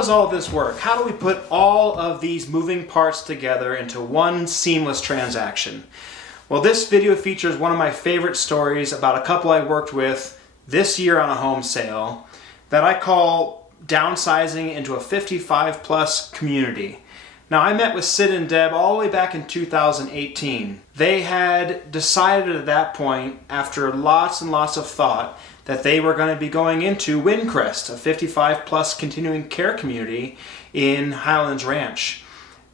does all this work? How do we put all of these moving parts together into one seamless transaction? Well, this video features one of my favorite stories about a couple I worked with this year on a home sale that I call downsizing into a 55 plus community. Now, I met with Sid and Deb all the way back in 2018. They had decided at that point, after lots and lots of thought, that they were going to be going into Windcrest, a 55 plus continuing care community in Highlands Ranch.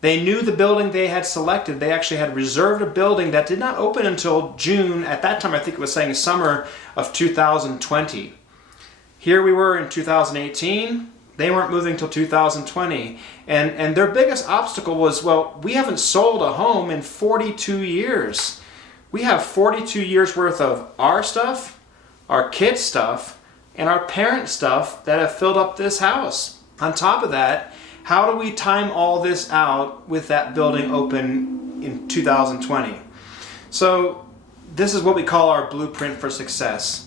They knew the building they had selected. They actually had reserved a building that did not open until June. At that time, I think it was saying summer of 2020. Here we were in 2018. They weren't moving until 2020. And their biggest obstacle was, well, we haven't sold a home in 42 years. We have 42 years worth of our stuff, our kids' stuff, and our parents' stuff that have filled up this house. On top of that, how do we time all this out with that building open in 2020? So this is what we call our blueprint for success.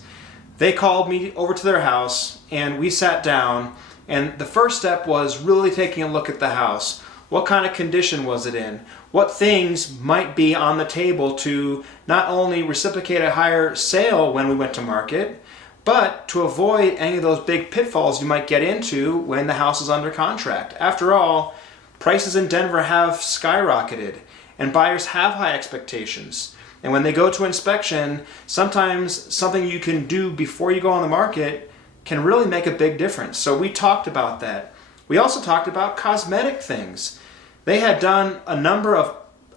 They called me over to their house and we sat down, and the first step was really taking a look at the house. What kind of condition was it in? What things might be on the table to not only reciprocate a higher sale when we went to market, but to avoid any of those big pitfalls you might get into when the house is under contract. After all, prices in Denver have skyrocketed and buyers have high expectations. And when they go to inspection, sometimes something you can do before you go on the market can really make a big difference. So we talked about that. We also talked about cosmetic things. They had done a number of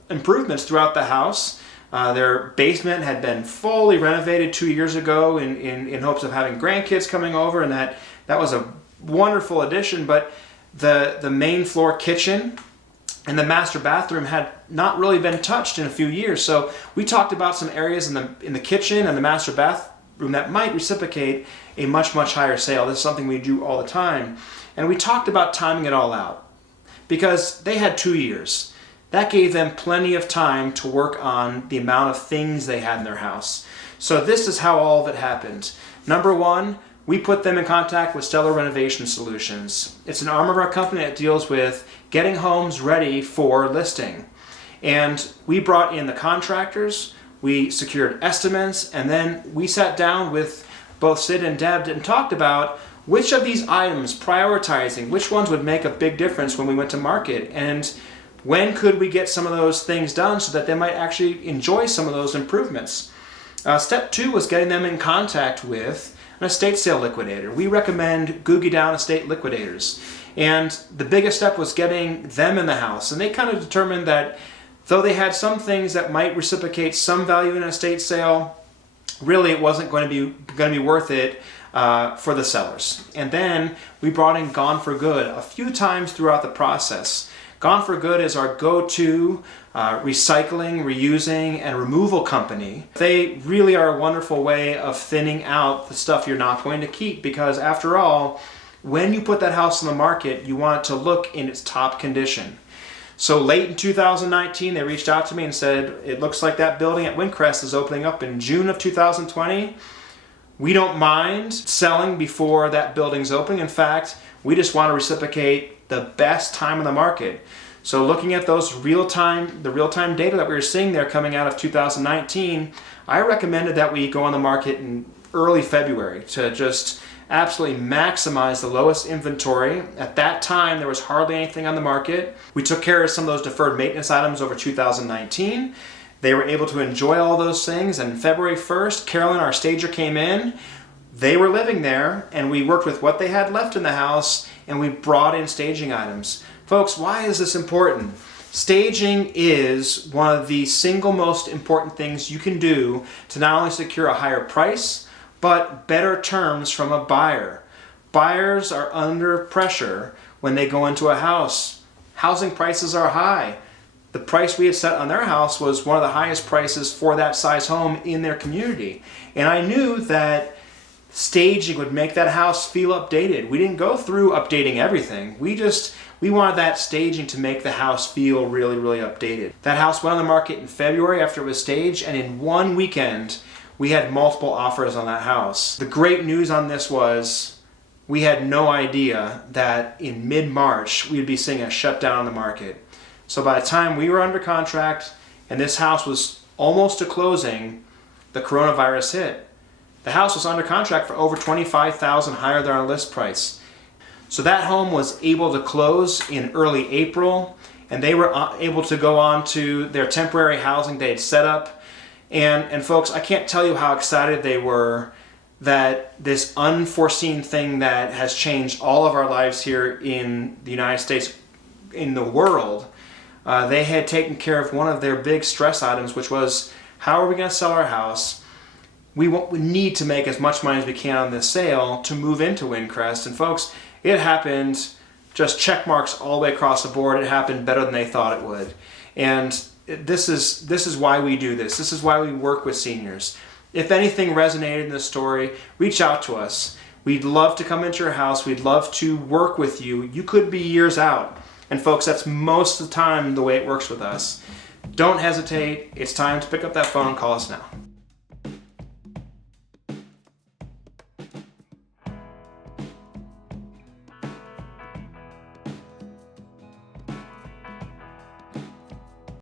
improvements throughout the house. Their basement had been fully renovated 2 years ago in hopes of having grandkids coming over, and that was a wonderful addition. But the main floor kitchen and the master bathroom had not really been touched in a few years. So we talked about some areas in the kitchen and the master bathroom that might reciprocate a much higher sale. This is something we do all the time. And we talked about timing it all out because they had 2 years. That gave them plenty of time to work on the amount of things they had in their house. So this is how all of it happened. Number one, we put them in contact with Steller Renovations Solutions. It's an arm of our company that deals with getting homes ready for listing. And we brought in the contractors, we secured estimates, and then we sat down with both Sid and Deb and talked about which of these items, prioritizing, which ones would make a big difference when we went to market, and when could we get some of those things done so that they might actually enjoy some of those improvements. Step two was getting them in contact with an estate sale liquidator. We recommend Googie Down estate liquidators. And the biggest step was getting them in the house. And they kind of determined that though they had some things that might reciprocate some value in an estate sale, really it wasn't going to be worth it for the sellers. And then we brought in Gone for Good a few times throughout the process. Gone for Good is our go-to recycling, reusing, and removal company. They really are a wonderful way of thinning out the stuff you're not going to keep, because after all, when you put that house on the market, you want it to look in its top condition. So late in 2019, they reached out to me and said, it looks like that building at Windcrest is opening up in June of 2020. We don't mind selling before that building's opening. In fact, we just want to reciprocate the best time in the market. So looking at those the real-time data that we were seeing there coming out of 2019, I recommended that we go on the market in early February to just absolutely maximize the lowest inventory. At that time, there was hardly anything on the market. We took care of some of those deferred maintenance items over 2019. They were able to enjoy all those things, and February 1st, Carolyn, our stager, came in. They were living there, and we worked with what they had left in the house, and we brought in staging items. Folks, why is this important? Staging is one of the single most important things you can do to not only secure a higher price, but better terms from a buyer. Buyers are under pressure when they go into a house. Housing prices are high. The price we had set on their house was one of the highest prices for that size home in their community. And I knew that staging would make that house feel updated. We didn't go through updating everything. We wanted that staging to make the house feel really updated. That house went on the market in February after it was staged, and in one weekend, we had multiple offers on that house. The great news on this was we had no idea that in mid-March we'd be seeing a shutdown in the market. So by the time we were under contract and this house was almost to closing, the coronavirus hit. The house was under contract for over $25,000 higher than our list price. So that home was able to close in early April, and they were able to go on to their temporary housing they had set up. And folks, I can't tell you how excited they were that this unforeseen thing that has changed all of our lives here in the United States, in the world, they had taken care of one of their big stress items, which was, how are we going to sell our house? We need to make as much money as we can on this sale to move into Windcrest. And folks, it happened just check marks all the way across the board. It happened better than they thought it would. And this is why we do this. This is why we work with seniors. If anything resonated in this story, reach out to us. We'd love to come into your house. We'd love to work with you. You could be years out. And folks, that's most of the time the way it works with us. Don't hesitate. It's time to pick up that phone and call us now.